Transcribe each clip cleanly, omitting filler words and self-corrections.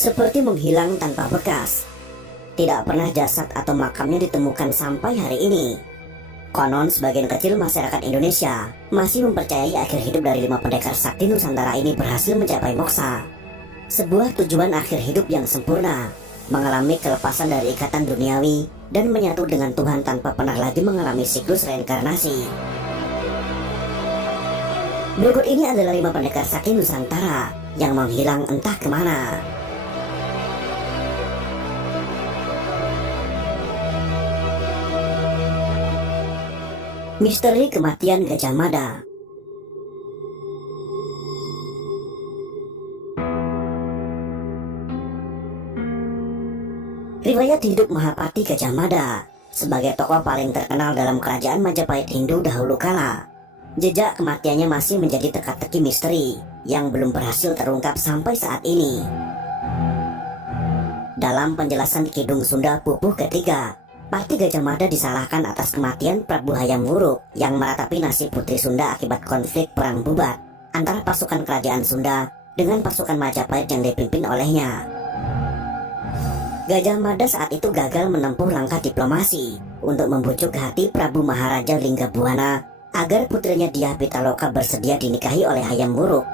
seperti menghilang tanpa bekas. Tidak pernah jasad atau makamnya ditemukan sampai hari ini. Konon sebagian kecil masyarakat Indonesia masih mempercayai akhir hidup dari 5 pendekar sakti Nusantara ini berhasil mencapai moksa, sebuah tujuan akhir hidup yang sempurna, mengalami kelepasan dari ikatan duniawi dan menyatu dengan Tuhan tanpa pernah lagi mengalami siklus reinkarnasi. Berikut ini adalah 5 pendekar sakti Nusantara yang menghilang entah kemana. Misteri kematian Gajah Mada. Riwayat hidup Mahapati Gajah Mada sebagai tokoh paling terkenal dalam kerajaan Majapahit Hindu dahulu kala. Jejak kematiannya masih menjadi teka-teki misteri yang belum berhasil terungkap sampai saat ini. Dalam penjelasan Kidung Sunda Pupuh ketiga, Pati Gajah Mada disalahkan atas kematian Prabu Hayam Wuruk yang meratapi nasib Putri Sunda akibat konflik perang Bubat antara pasukan kerajaan Sunda dengan pasukan Majapahit yang dipimpin olehnya. Gajah Mada saat itu gagal menempuh langkah diplomasi untuk membujuk hati Prabu Maharaja Linggabuana agar putrinya Dyah Pitaloka bersedia dinikahi oleh Hayam Wuruk.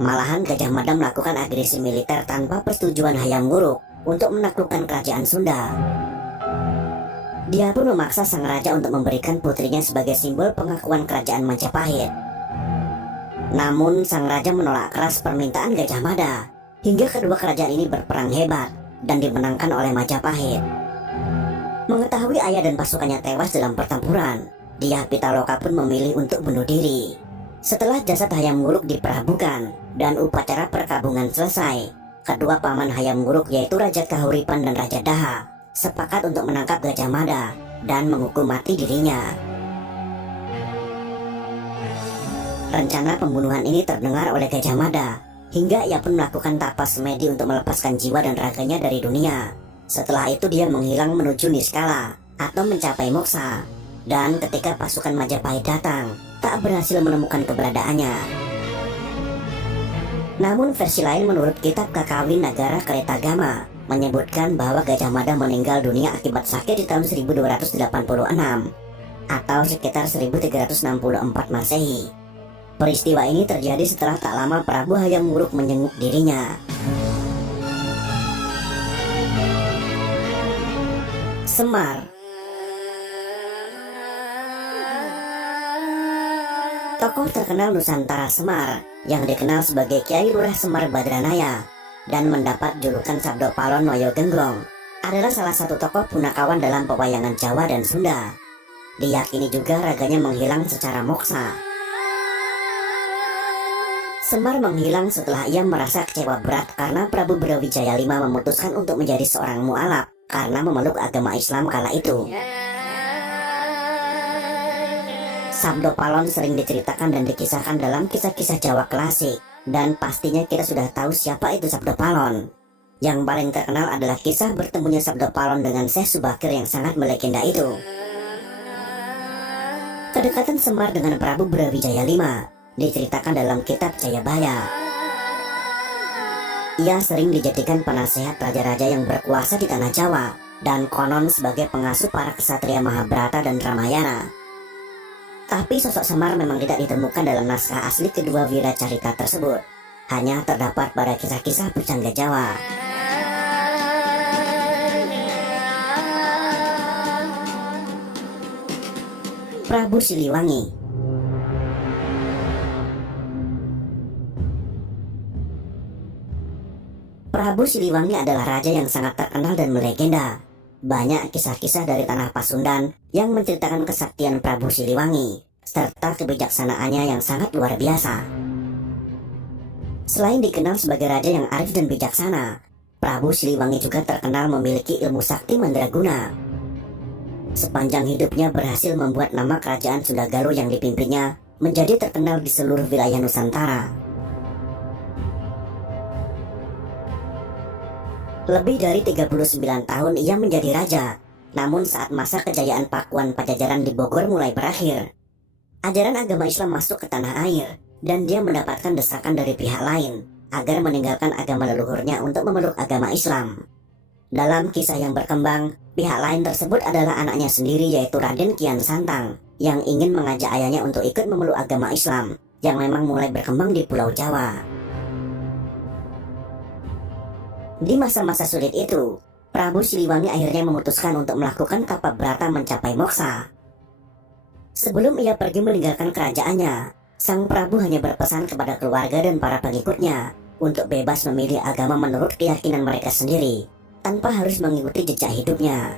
Malahan Gajah Mada melakukan agresi militer tanpa persetujuan Hayam Wuruk untuk menaklukkan kerajaan Sunda. Dia pun memaksa sang raja untuk memberikan putrinya sebagai simbol pengakuan kerajaan Majapahit. Namun sang raja menolak keras permintaan Gajah Mada, hingga kedua kerajaan ini berperang hebat dan dimenangkan oleh Majapahit. Mengetahui ayah dan pasukannya tewas dalam pertempuran, Dyah Pitaloka pun memilih untuk bunuh diri. Setelah jasad Hayam Wuruk diperhabukan dan upacara perkabungan selesai, kedua paman Hayam Wuruk yaitu Raja Kahuripan dan Raja Daha sepakat untuk menangkap Gajah Mada dan menghukum mati dirinya. Rencana pembunuhan ini terdengar oleh Gajah Mada hingga ia pun melakukan tapas semedi untuk melepaskan jiwa dan raganya dari dunia. Setelah itu dia menghilang menuju Niskala atau mencapai moksa, dan ketika pasukan Majapahit datang, tak berhasil menemukan keberadaannya. Namun versi lain menurut kitab Kakawin Nagara Kretagama menyebutkan bahwa Gajah Mada meninggal dunia akibat sakit di tahun 1286 atau sekitar 1364 Masehi. Peristiwa ini terjadi setelah tak lama Prabu Hayam Wuruk menjenguk dirinya. Semar. Tokoh terkenal Nusantara Semar yang dikenal sebagai Kiai Lurah Semar Badranaya dan mendapat julukan Sabdo Palon Noyo Genggong adalah salah satu tokoh punakawan dalam pewayangan Jawa dan Sunda. Diyakini juga raganya menghilang secara moksa. Semar menghilang setelah ia merasa kecewa berat karena Prabu Brawijaya V memutuskan untuk menjadi seorang mualaf karena memeluk agama Islam kala itu. Sabdo Palon sering diceritakan dan dikisahkan dalam kisah-kisah Jawa klasik, dan pastinya kita sudah tahu siapa itu Sabdo Palon. Yang paling terkenal adalah kisah bertemunya Sabdo Palon dengan Syekh Subakir yang sangat melegenda itu. Kedekatan Semar dengan Prabu Brawijaya V diceritakan dalam kitab Jayabaya. Ia sering dijadikan penasehat raja-raja yang berkuasa di tanah Jawa dan konon sebagai pengasuh para kesatria Mahabharata dan Ramayana. Tapi sosok Semar memang tidak ditemukan dalam naskah asli kedua wiracarita tersebut. Hanya terdapat pada kisah-kisah pujangga Jawa. Prabu Siliwangi. Prabu Siliwangi adalah raja yang sangat terkenal dan melegenda. Banyak kisah-kisah dari tanah Pasundan yang menceritakan kesaktian Prabu Siliwangi serta kebijaksanaannya yang sangat luar biasa. Selain dikenal sebagai raja yang arif dan bijaksana, Prabu Siliwangi juga terkenal memiliki ilmu sakti mandraguna. Sepanjang hidupnya berhasil membuat nama kerajaan Sunda Galuh yang dipimpinnya menjadi terkenal di seluruh wilayah Nusantara. Lebih dari 39 tahun ia menjadi raja. Namun saat masa kejayaan Pakuan Pajajaran di Bogor mulai berakhir, ajaran agama Islam masuk ke tanah air dan dia mendapatkan desakan dari pihak lain agar meninggalkan agama leluhurnya untuk memeluk agama Islam. Dalam kisah yang berkembang, pihak lain tersebut adalah anaknya sendiri yaitu Raden Kian Santang yang ingin mengajak ayahnya untuk ikut memeluk agama Islam yang memang mulai berkembang di Pulau Jawa. Di masa-masa sulit itu, Prabu Siliwangi akhirnya memutuskan untuk melakukan tapa brata mencapai moksa. Sebelum ia pergi meninggalkan kerajaannya, sang Prabu hanya berpesan kepada keluarga dan para pengikutnya untuk bebas memilih agama menurut keyakinan mereka sendiri, tanpa harus mengikuti jejak hidupnya.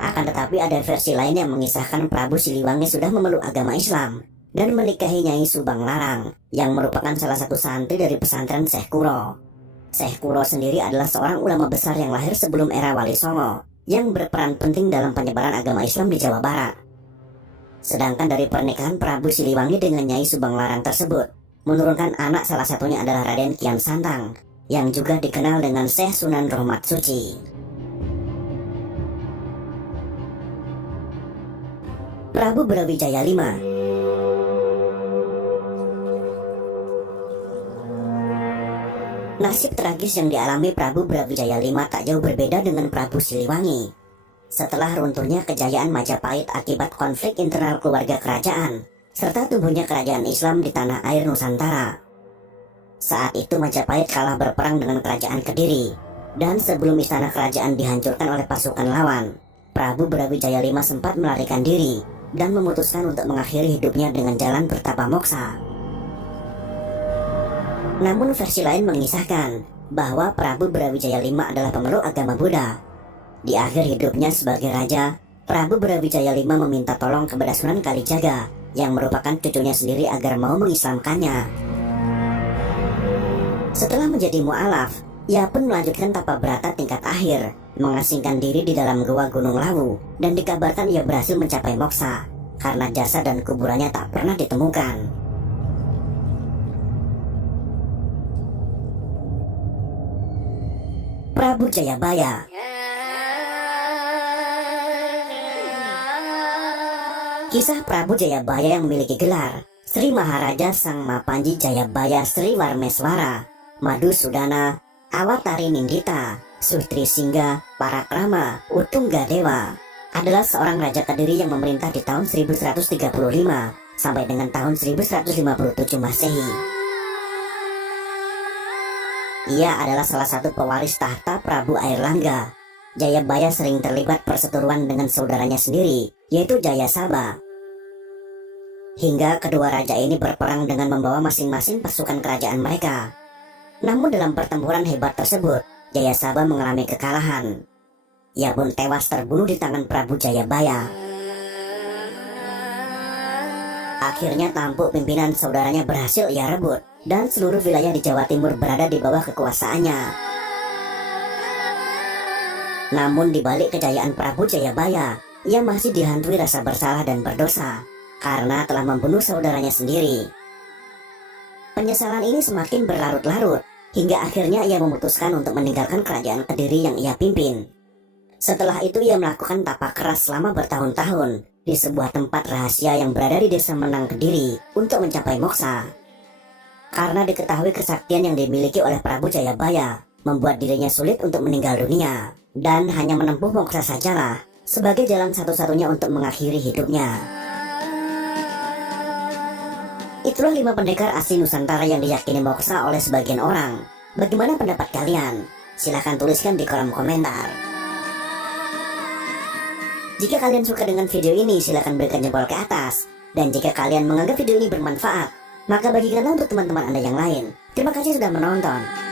Akan tetapi ada versi lain yang mengisahkan Prabu Siliwangi sudah memeluk agama Islam dan menikahi Nyai Subang Larang yang merupakan salah satu santri dari pesantren Syekh Kuro. Syekh Kuro sendiri adalah seorang ulama besar yang lahir sebelum era Wali Songo yang berperan penting dalam penyebaran agama Islam di Jawa Barat. Sedangkan dari pernikahan Prabu Siliwangi dengan Nyai Subang Larang tersebut, menurunkan anak salah satunya adalah Raden Kian Santang yang juga dikenal dengan Syekh Sunan Rahmat Suci. Prabu Brawijaya V. Nasib tragis yang dialami Prabu Brawijaya V tak jauh berbeda dengan Prabu Siliwangi. Setelah runtuhnya kejayaan Majapahit akibat konflik internal keluarga kerajaan, serta tumbuhnya kerajaan Islam di tanah air Nusantara. Saat itu Majapahit kalah berperang dengan kerajaan Kediri, dan sebelum istana kerajaan dihancurkan oleh pasukan lawan, Prabu Brawijaya V sempat melarikan diri dan memutuskan untuk mengakhiri hidupnya dengan jalan bertapa moksa. Namun versi lain mengisahkan bahwa Prabu Brawijaya V adalah pemeluk agama Buddha. Di akhir hidupnya sebagai raja, Prabu Brawijaya V meminta tolong kepada Sunan Kalijaga yang merupakan cucunya sendiri agar mau mengislamkannya. Setelah menjadi mu'alaf, ia pun melanjutkan tapa brata tingkat akhir, mengasingkan diri di dalam gua Gunung Lawu, dan dikabarkan ia berhasil mencapai moksa karena jasad dan kuburannya tak pernah ditemukan. Prabu Jayabaya. Kisah Prabu Jayabaya yang memiliki gelar Sri Maharaja Sang Mapanji Jayabaya Sri Warmeswara Madusudana Awatari Nindita Sutri Singga Parakrama Utungga Dewa adalah seorang raja Kediri yang memerintah di tahun 1135 sampai dengan tahun 1157 Masehi. Ia adalah salah satu pewaris tahta Prabu Airlangga. Jayabaya sering terlibat perseteruan dengan saudaranya sendiri, yaitu Jayasaba. Hingga kedua raja ini berperang dengan membawa masing-masing pasukan kerajaan mereka. Namun dalam pertempuran hebat tersebut, Jayasaba mengalami kekalahan. Ia pun tewas terbunuh di tangan Prabu Jayabaya. Akhirnya tampuk pimpinan saudaranya berhasil ia rebut, dan seluruh wilayah di Jawa Timur berada di bawah kekuasaannya. Namun di balik kejayaan Prabu Jayabaya, ia masih dihantui rasa bersalah dan berdosa karena telah membunuh saudaranya sendiri. Penyesalan ini semakin berlarut-larut hingga akhirnya ia memutuskan untuk meninggalkan kerajaan Kediri yang ia pimpin. Setelah itu ia melakukan tapa keras selama bertahun-tahun di sebuah tempat rahasia yang berada di desa Menang Kediri untuk mencapai moksa. Karena diketahui kesaktian yang dimiliki oleh Prabu Jayabaya membuat dirinya sulit untuk meninggal dunia, dan hanya menempuh moksa sajalah sebagai jalan satu-satunya untuk mengakhiri hidupnya. Itulah 5 pendekar asli Nusantara yang diyakini moksa oleh sebagian orang. Bagaimana pendapat kalian? Silahkan tuliskan di kolom komentar. Jika kalian suka dengan video ini, silahkan berikan jempol ke atas. Dan jika kalian menganggap video ini bermanfaat, maka bagikanlah untuk teman-teman Anda yang lain. Terima kasih sudah menonton.